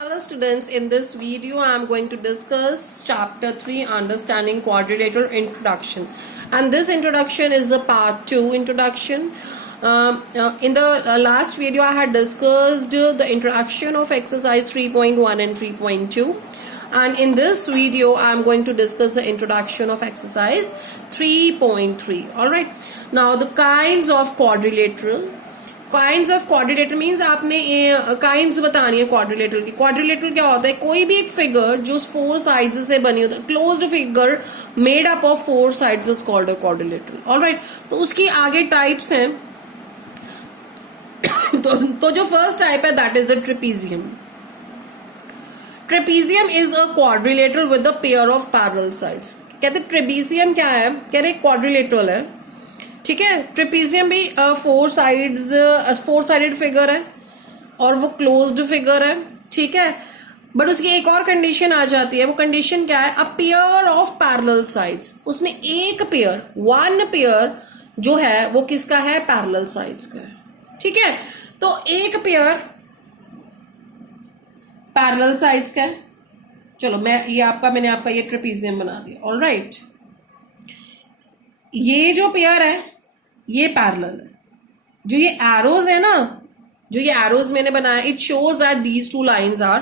Hello students, in this video I am going to discuss chapter 3 understanding quadrilateral introduction, and this introduction is a part 2 introduction. In the last video I had discussed the introduction of exercise 3.1 and 3.2, and in this video I am going to discuss the introduction of exercise 3.3. Alright, now the kinds of quadrilateral. Kinds of quadrilateral means आपने kinds बतानी है quadrilateral की. Quadrilateral क्या होता है? कोई भी एक फिगर जो फोर साइड्स से बनी होती है, closed figure made up of four sides is called a quadrilateral. Alright, तो उसकी आगे टाइप्स हैं. तो जो फर्स्ट टाइप है that is a trapezium. Trapezium is a quadrilateral with a pair of parallel sides. कहते ट्रेपीजियम क्या है? कह रहे क्वाड्रिलेटरल है. ठीक है, ट्रेपीजियम भी फोर साइडेड फिगर है और वो क्लोज्ड फिगर है. ठीक है, बट उसकी एक और कंडीशन आ जाती है. वो कंडीशन क्या है? A pair of parallel sides. उसमें एक पेयर, वन पेयर जो है वो किसका है? पैरेलल साइड्स का है. ठीक है, तो एक पेयर पैरेलल साइड्स का है. चलो मैंने आपका ये ट्रेपीजियम बना दिया. ऑलराइट, ये जो पेयर है ये पैरेलल है. जो ये एरोज है ना, जो ये एरोज मैंने बनाया, it shows that these two lines are,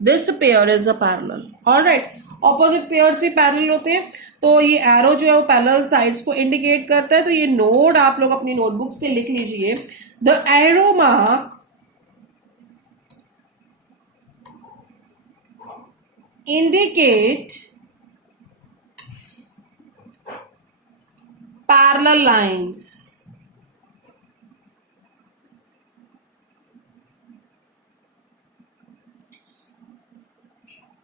this pair is a parallel. Alright, opposite pair से पैरेलल होते हैं, तो ये एरो जो है वो पैरेलल साइड्स को इंडिकेट करता है. तो ये नोड आप लोग अपनी नोटबुक्स पे लिख लीजिए. The arrow mark indicate parallel lines.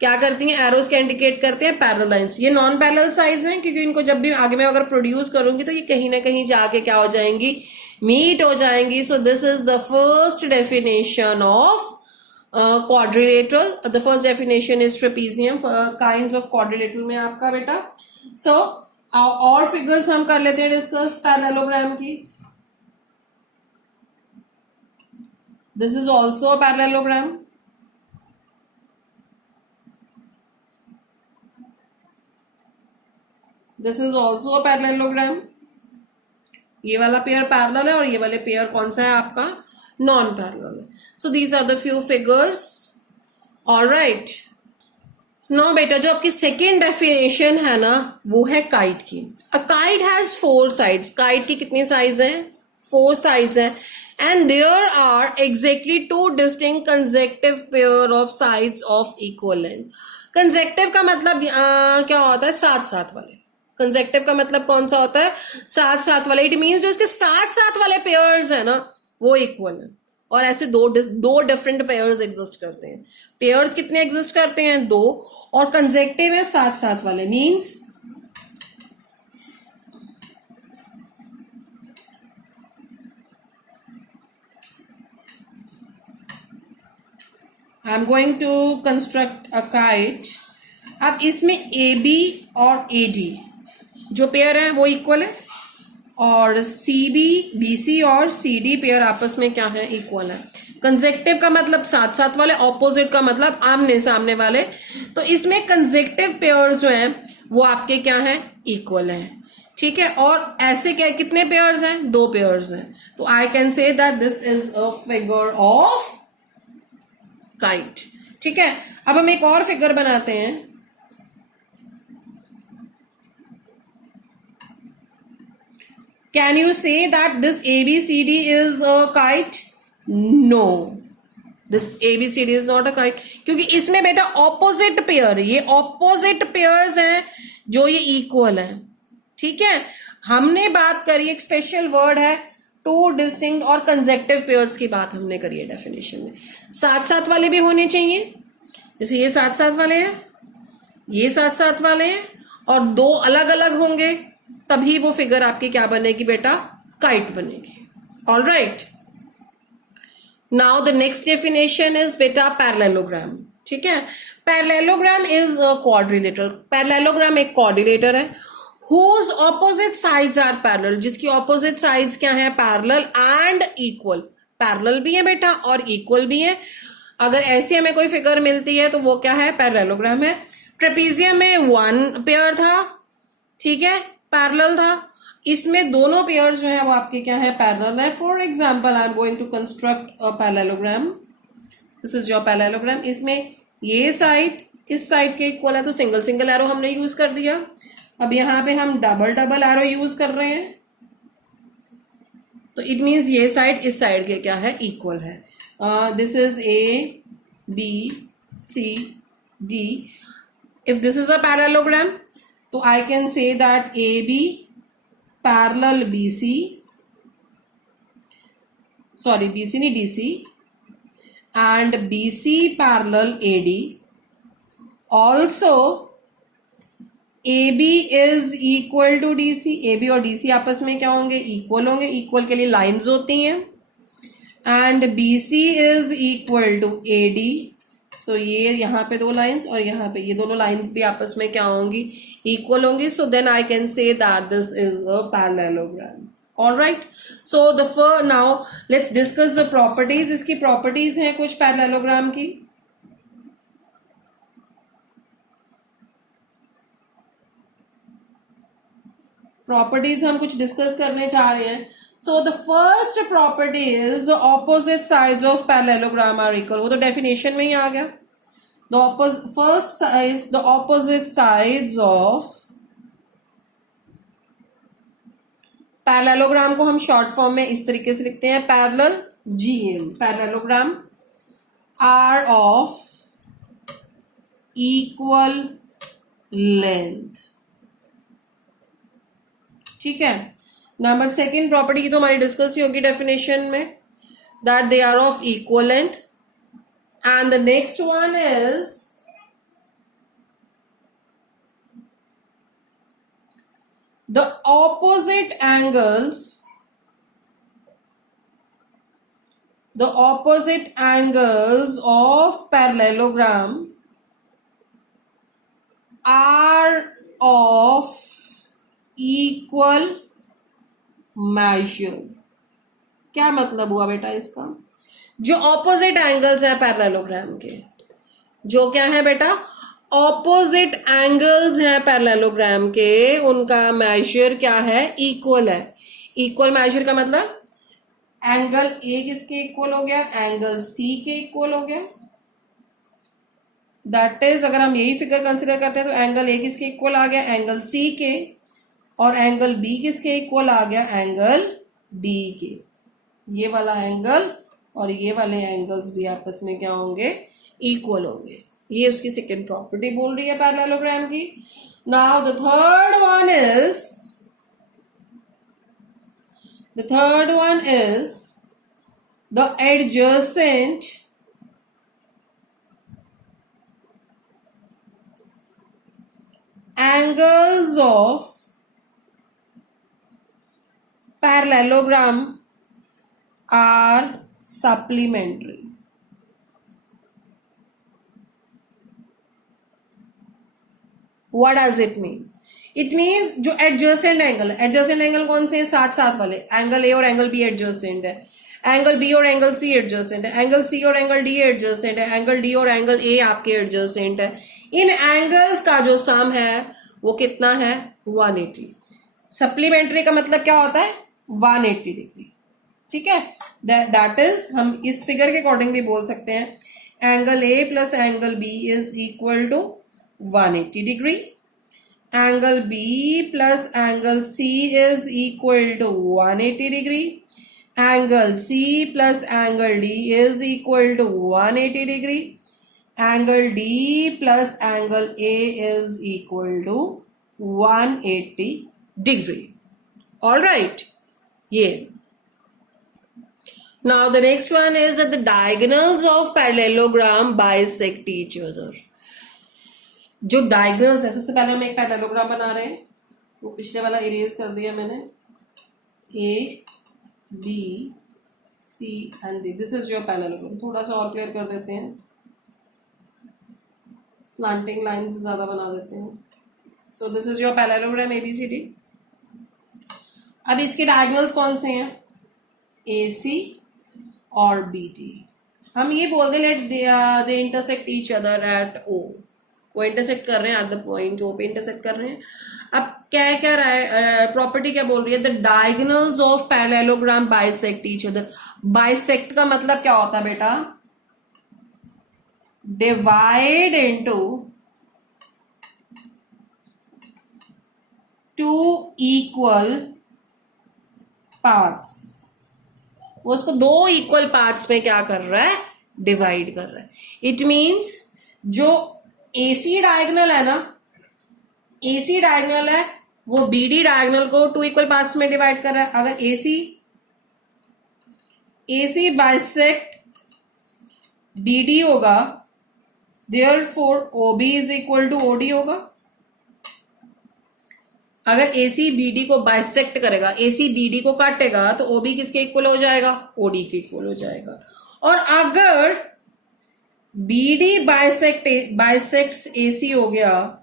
क्या करती हैं? एरोस क्या इंडिकेट करते हैं? Parallel lines. ये नॉन पैरेलल साइड्स हैं क्योंकि इनको जब भी आगे मैं अगर प्रोड्यूस करूंगी तो ये कहीं ना कहीं जाके क्या हो जाएंगी? मीट हो जाएंगी. सो this is the first definition of quadrilateral. The first definition is trapezium. Kinds of quadrilateral में आपका बेटा. सो और फिगर्स हम कर लेते हैं डिस्कस पैरेललोग्राम की. This is also a parallelogram. This is also a parallelogram. ये वाला पेयर पैरेलल है और ये वाले पेयर कौन सा है आपका? नॉन पैरेलल है. So these are the few figures. Alright, no बेटा, जो आपकी सेकेंड डेफिनेशन है ना वो है काइट की. A kite has four sides. Kite की कितनी साइड्स हैं? फोर साइड्स हैं. And there are exactly two distinct consecutive pair of sides of equal length. Consecutive का मतलब क्या होता है? साथ साथ वाले. कंसेक्टिव का मतलब कौन सा होता है? साथ साथ वाले. इट मीन्स जो इसके साथ साथ वाले पेयर्स है ना वो इक्वल है. और ऐसे दो डिफरेंट पेयर्स एग्जिस्ट करते हैं. पेयर्स कितने एग्जिस्ट करते हैं? दो. और कंसेक्टिव है साथ साथ वाले. Means I am going to construct a kite. अब इसमें ए बी और ए डी जो पेयर है वो इक्वल है, और सी बी, बी सी और सी डी पेयर आपस में क्या है? इक्वल है. कंसेक्टिव का मतलब साथ साथ वाले, ऑपोजिट का मतलब आमने सामने वाले. तो इसमें कंसेक्टिव पेयर्स जो हैं वो आपके क्या हैं? इक्वल हैं. ठीक है, और ऐसे क्या कितने पेयर्स हैं? दो पेयर्स हैं. तो I can say that this is a figure of kite. ठीक है, अब हम एक और फिगर बनाते हैं. Can you say that this ABCD is a kite? No, this ABCD is not a kite. क्योंकि इसमें बेटा ऑपोजिट पेयर, ये ऑपोजिट पेयर्स हैं जो ये इक्वल है. ठीक है, हमने बात करी, एक स्पेशल वर्ड है टू डिस्टिंक्ट और कंसेक्टिव पेयर्स की बात हमने करी है डेफिनेशन में. साथ साथ वाले भी होने चाहिए. जैसे ये साथ साथ वाले हैं, ये साथ साथ वाले हैं, और दो अलग अलग होंगे, तभी वो फिगर आपकी क्या बनेगी बेटा? काइट बनेगी. All right, now the next definition is बेटा पैरेललोग्राम. ठीक है, parallelogram is a quadrilateral. Parallelogram एक क्वाड्रिलेटर है whose opposite sides are parallel, जिसकी opposite sides क्या है? Parallel and equal. पैरेलल भी है बेटा और इक्वल भी है. अगर ऐसी हमें कोई फिगर मिलती है तो वो क्या है, पैरेललोग्राम है। ट्रेपीजियम में 1 पेयर था, ठीक है, पैरेलल था। इसमें दोनों पेयर जो है वो आपके क्या है, पैरेलल है। For example I am going to construct a parallelogram, this is your parallelogram. इसमें ये साइड इस साइड के इक्वल है तो सिंगल सिंगल एरो हमने यूज कर दिया। अब यहाँ पे हम डबल डबल एरो यूज कर रहे हैं, तो इट मीन्स ये साइड इस साइड के क्या है, इक्वल है। This is A B C D. If this is a parallelogram तो I can say that A B parallel B C, sorry B C नहीं D C, and BC parallel AD. Also AB is equal to DC. AB और DC आपस में क्या होंगे, equal होंगे। Equal के लिए लाइंस होती हैं। And BC is equal to AD. सो ये यहाँ पे 2 लाइंस और यहाँ पे ये दोनों लाइंस भी आपस में क्या होंगी, इक्वल होंगी। So then I can say that this is a parallelogram. All right, so now let's discuss the properties. इसकी properties हैं कुछ पैरेललोग्राम की। properties हम कुछ discuss करने चाह रहे हैं। So the first property is the opposite sides of parallelogram are equal. वो तो definition में ही आ गया। first is the opposite sides of parallelogram को हम शॉर्ट फॉर्म में इस तरीके से लिखते हैं, parallel GM. Parallelogram are of equal length, ठीक है। नंबर सेकेंड प्रॉपर्टी की तो हमारी डिस्कस ही होगी डेफिनेशन में, that they are of equal length. And the next one is the opposite angles of parallelogram are of equal measure। क्या मतलब हुआ बेटा इसका, जो ऑपोजिट एंगल्स हैं पैरेललोग्राम के, जो क्या है बेटा, ऑपोजिट एंगल्स हैं पैरेललोग्राम के, उनका मेजर क्या है, इक्वल है। इक्वल मेजर का मतलब एंगल ए किसके इक्वल हो गया, एंगल सी के इक्वल हो गया। दैट इज अगर हम यही फिगर कंसिडर करते हैं तो एंगल ए किसके इक्वल आ गया, एंगल सी के, और एंगल बी किसके इक्वल आ गया, एंगल डी के। ये वाला एंगल और ये वाले एंगल्स भी आपस में क्या होंगे, इक्वल होंगे। ये उसकी सेकेंड प्रॉपर्टी बोल रही है पैरेललोग्राम की। Now the third one is the adjacent angles of parallelogram are supplementary. What does it mean? It means जो एडजेसेंट एंगल, एडजेसेंट एंगल कौन से हैं, साथ साथ वाले, एंगल ए और एंगल बी एडजेसेंट है, एंगल बी और एंगल सी एडजेसेंट है, एंगल सी और एंगल डी एडजेसेंट है, एंगल डी और एंगल ए आपके एडजेसेंट है। इन एंगल्स का जो सम है वो कितना है, 180। सप्लीमेंट्री का मतलब क्या होता है, 180 डिग्री, ठीक है। दैट इज हम इस फिगर के अकॉर्डिंग भी बोल सकते हैं, angle A plus angle B is equal to 180 degree. Angle B plus angle C is equal to 180 degree. Angle C plus angle D is equal to 180 degree. Angle D plus angle A is equal to 180 degree. All right. Yeah. Now the next one is that the diagonals of parallelogram bisect each other. जो diagonals है, सबसे पहले हम एक parallelogram बना रहे हैं, वो पिछले वाला इरेज कर दिया मैंने, A B C and D, this is your parallelogram. थोड़ा सा और क्लियर कर देते हैं, स्लैंटिंग लाइंस ज्यादा बना देते हैं। So this is your parallelogram A B C D. अब इसके डायगोनल्स कौन से हैं, ए सी और बी डी। हम ये बोल दें let they intersect each other at O, वो इंटरसेक्ट कर रहे हैं एट द पॉइंट ओ पे इंटरसेक्ट कर रहे हैं। अब क्या क्या रहा है प्रॉपर्टी, क्या बोल रही है, the diagonals of parallelogram bisect each other. Bisect का मतलब क्या होता है बेटा, divide into two equal parts. वो उसको दो इक्वल पार्ट्स में क्या कर रहा है, डिवाइड कर रहा है। इट मींस जो AC डायगोनल है ना, AC डायगोनल है वो BD डायगोनल को टू इक्वल पार्ट्स में डिवाइड कर रहा है। अगर AC बाइसेक्ट BD होगा, therefore OB is equal to OD होगा। अगर AC BD को बाइसेक्ट करेगा, AC BD को काटेगा, तो OB किसके इक्वल हो जाएगा, OD के इक्वल हो जाएगा। और अगर BD बाइसेक्ट्स AC हो गया,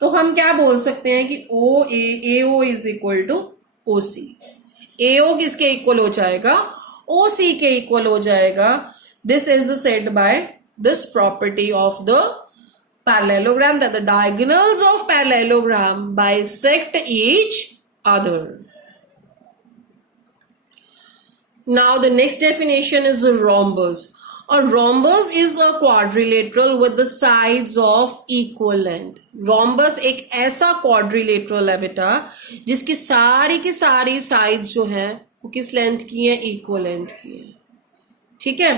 तो हम क्या बोल सकते हैं कि AO is equal to OC। AO किसके इक्वल हो जाएगा, OC के इक्वल हो जाएगा। This is said by this property of the parallelogram, that the diagonals of parallelogram bisect each other. Now the next definition is a rhombus. A rhombus is a quadrilateral with the sides of equal length. Rhombus एक ऐसा quadrilateral है बेटा जिसकी सारी की सारी sides जो हैं वो किस length की हैं, equal length की हैं, ठीक है।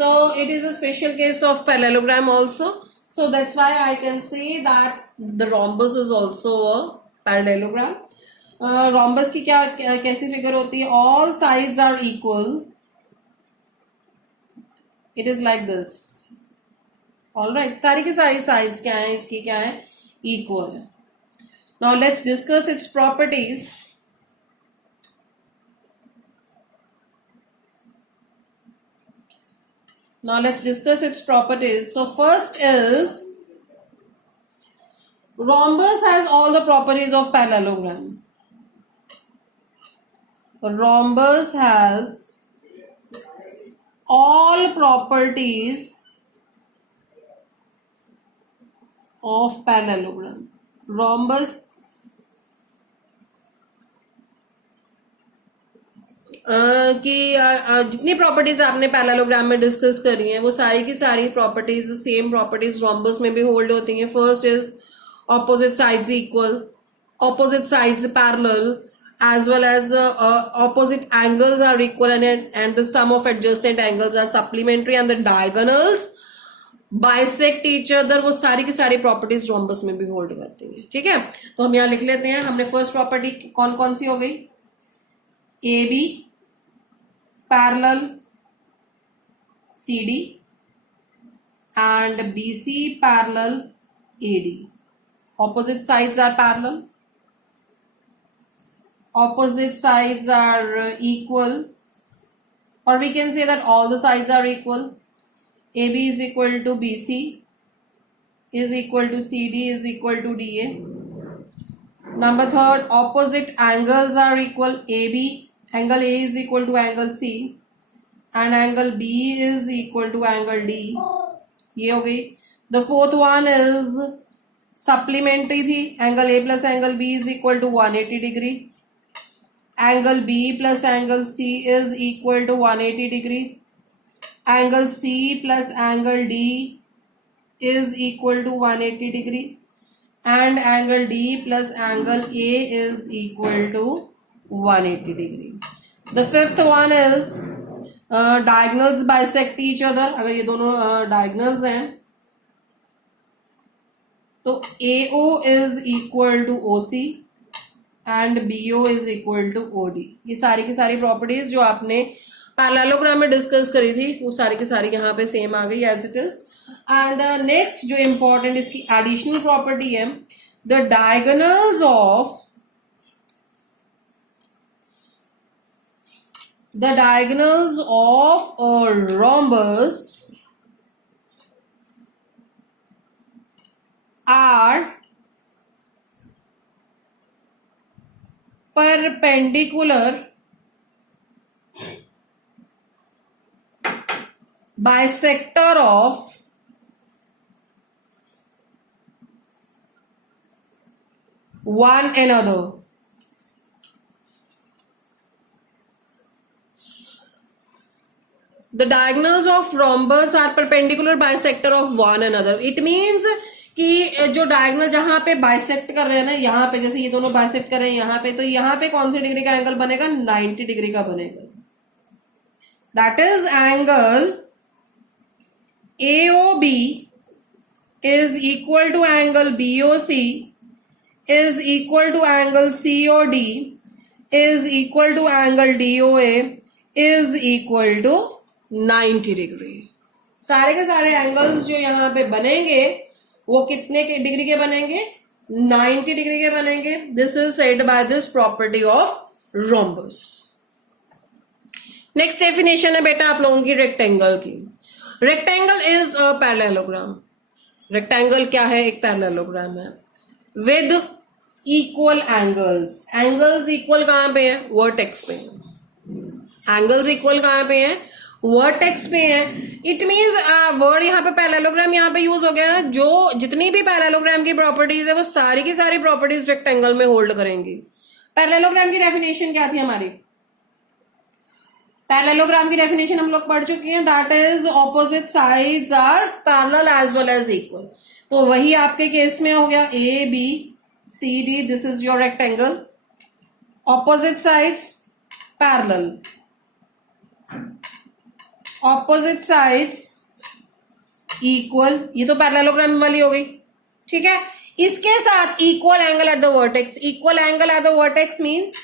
So it is a special case of parallelogram also. So that's why I can say that the rhombus is also a parallelogram. Rhombus की क्या कैसी फिगर होती है, all sides are equal. It is like this. All right, सारी की सारी sides क्या है, इसकी क्या है, equal है। Now let's discuss its properties. Now let's discuss its properties. So first is, rhombus has all the properties of parallelogram. Rhombus has all properties of parallelogram. Rhombus कि जितनी प्रॉपर्टीज आपने पैरेललोग्राम में डिस्कस करी हैं वो सारी की सारी प्रॉपर्टीज, सेम प्रॉपर्टीज रोम्बस में भी होल्ड होती हैं। First is opposite sides equal, opposite sides parallel, as well as opposite angles are equal and the sum of adjacent angles are supplementary and the diagonals bisect each other। वो सारी की सारी properties rhombus में भी hold करती हैं, ठीक है। तो हम यहाँ लिख लेते हैं। हमने फर्स्ट प्रॉपर्टी कौन कौन सी हो गई, AB parallel CD and BC parallel AD. Opposite sides are parallel, opposite sides are equal, or we can say that all the sides are equal. AB is equal to BC is equal to CD is equal to DA. Number third, opposite angles are equal. AB, angle A is equal to angle C and angle B is equal to angle D. ये हो गई। The fourth one is supplementary थी, angle A plus angle B is equal to 180 degree. Angle B plus angle C is equal to 180 degree. Angle C plus angle D is equal to 180 degree. And angle D plus angle A is equal to 180 degree. The fifth one is diagonals bisect each other. अगर ये दोनों diagonals हैं तो AO is equal to OC and BO is equal to OD. ये सारी की सारी properties जो आपने पैरेललोग्राम में डिस्कस करी थी वो सारी की सारी यहाँ पे सेम आ गई as it is. And next जो इम्पोर्टेंट इसकी एडिशनल प्रॉपर्टी है, the diagonals of a rhombus are perpendicular bisector of one another. The diagonals of rhombus are perpendicular bisector of one another. It means कि जो diagonal जहां पे bisect कर रहे हैं ना, यहाँ पे जैसे ये दोनों बाइसेक्ट कर रहे हैं यहाँ पे, तो यहाँ पे कौन से डिग्री का एंगल बनेगा? 90 डिग्री का बनेगा. That is angle AOB is equal to angle BOC is equal to angle COD is equal to angle DOA is equal to 90 degree. सारे के सारे एंगल्स जो यहाँ पे बनेंगे वो कितने के डिग्री के बनेंगे? 90 डिग्री के बनेंगे. This is said by this property of rhombus. Next definition है बेटा आप लोगों की रेक्टेंगल की. Rectangle is a parallelogram. Rectangle क्या है? एक पैरेललोग्राम है with equal angles. Angles equal कहां पे है? वर्टेक्स पे. एंगल्स इक्वल कहां पे है? वर्टेक्स पे है. इट मींस वर्ड यहाँ पे पैरेललोग्राम यहाँ पे यूज हो गया ना. जो जितनी भी पैरेललोग्राम की प्रॉपर्टीज है वो सारी की सारी प्रॉपर्टीज रेक्टेंगल में होल्ड करेंगी. पैरेललोग्राम की डेफिनेशन क्या थी हमारी? पैरेललोग्राम की डेफिनेशन हम लोग पढ़ चुके हैं. That is opposite sides are parallel as well as equal. तो वही आपके केस में हो गया ABCD. This is your rectangle. Opposite sides parallel. Opposite sides equal. ये तो पैरेललोग्राम वाली हो गई. ठीक है. इसके साथ equal angle at the vertex. Equal angle at the vertex means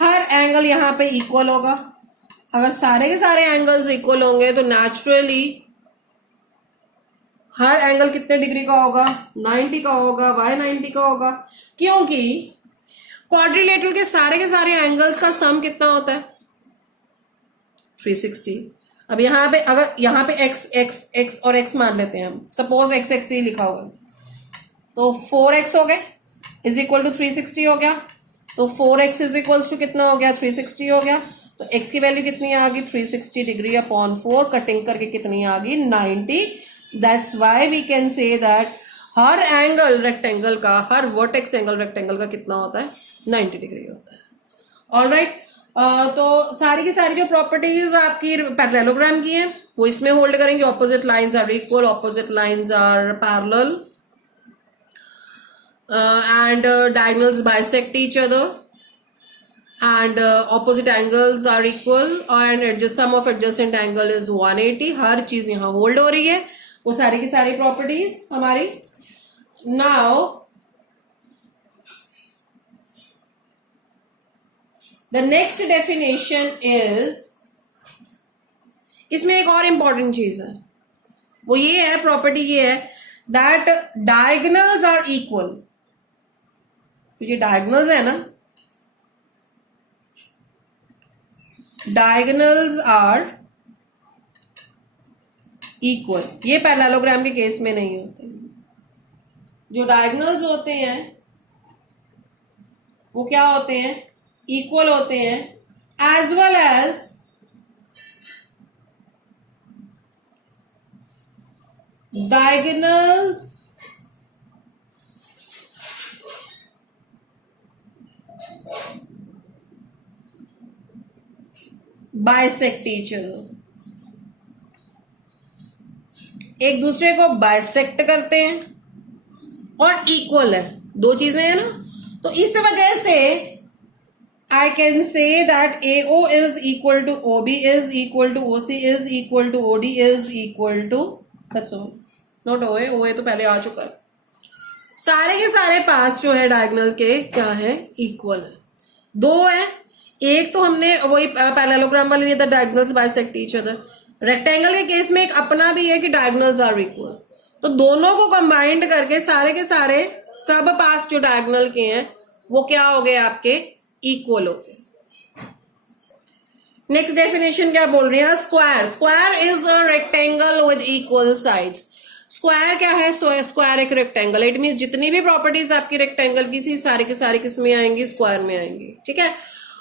her angle यहां पे इक्वल होगा. अगर सारे के सारे एंगल्स इक्वल होंगे तो नेचुरली हर एंगल कितने डिग्री का होगा? 90 का होगा. वाई 90 का होगा? क्योंकि क्वाड्रिलेटरल के सारे एंगल्स का सम कितना होता है? 360. अब यहाँ पे अगर यहाँ पे x और x मान लेते हैं हम. सपोज x ही लिखा हुआ है तो 4x हो गए इज इक्वल टू 360 हो गया. तो 4x इज इक्वल टू कितना हो गया? 360 हो गया. तो x की वैल्यू कितनी आ गई? 360 डिग्री अपॉन 4. कटिंग करके कितनी आ गई? 90. That's why we can say that हर एंगल रेक्टेंगल का, हर वर्टेक्स एंगल रेक्टेंगल का कितना होता है? 90 डिग्री होता है. ऑलराइट. तो सारी की सारी जो प्रॉपर्टीज आपकी पैरेललोग्राम की हैं वो इसमें होल्ड करेंगे. Opposite lines are equal, opposite lines are parallel, and diagonals bisect each other, and opposite angles are equal, and sum of adjacent angle is 180. हर चीज यहाँ होल्ड हो रही है. वो सारी की सारी प्रॉपर्टीज हमारी. Now the next definition is, इसमें एक और इंपॉर्टेंट चीज है. वो ये है, प्रॉपर्टी ये है दैट डायगोनल्स आर इक्वल. ये डायगोनल्स है ना, डायगोनल्स आर इक्वल. ये पैरेललोग्राम के केस में नहीं होते. जो डायगोनल्स होते हैं वो क्या होते हैं? इक्वल होते हैं. As well as diagonals bisect each other. एक दूसरे को बाइसेक्ट करते हैं और इक्वल है. दो चीजें हैं ना. तो इस वजह से I can say that AO is equal to OB is equal to OC is equal to OD is equal to, that's all. Not OA तो पहले आ चुका है. सारे के सारे पास जो है डायगोनल के क्या है? इक्वल है. दो है. एक तो हमने वही पैरेललोग्राम वाले लिया था, diagonals bisect each other. Rectangle के केस में एक अपना भी है कि डायगोनल्स आर इक्वल. तो दोनों को कंबाइंड करके सारे के सारे सब पास जो डायगोनल के हैं वो क्या हो गए? आपके इक्वल हो गए. नेक्स्ट डेफिनेशन क्या बोल रही है? Square. Square is a rectangle with equal sides. Square क्या है? स्क्वायर एक रेक्टेंगल. इट मीन्स जितनी भी प्रॉपर्टीज आपकी रेक्टेंगल की थी सारी की सारी किस में आएंगी? स्क्वायर में आएंगी. ठीक है.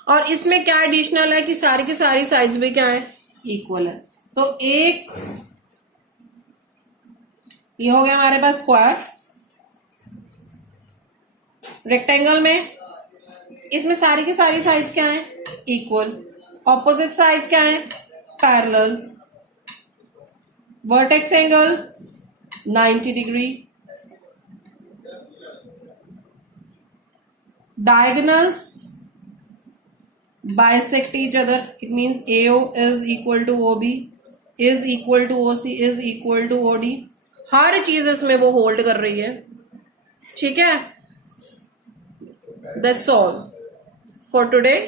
और इसमें क्या एडिशनल है कि सारी की सारी साइड्स भी क्या है, इक्वल है। तो एक ये हो गया हमारे पास स्क्वायर। रेक्टेंगल में इसमें सारी की सारी साइड्स क्या है, इक्वल। ऑपोजिट साइड्स क्या है, parallel. Vertex angle 90 degree. Diagonals bisect each other. It means AO is equal to OB is equal to OC is equal to OD. हर चीज इसमें वो होल्ड कर रही है, ठीक है। That's all for today.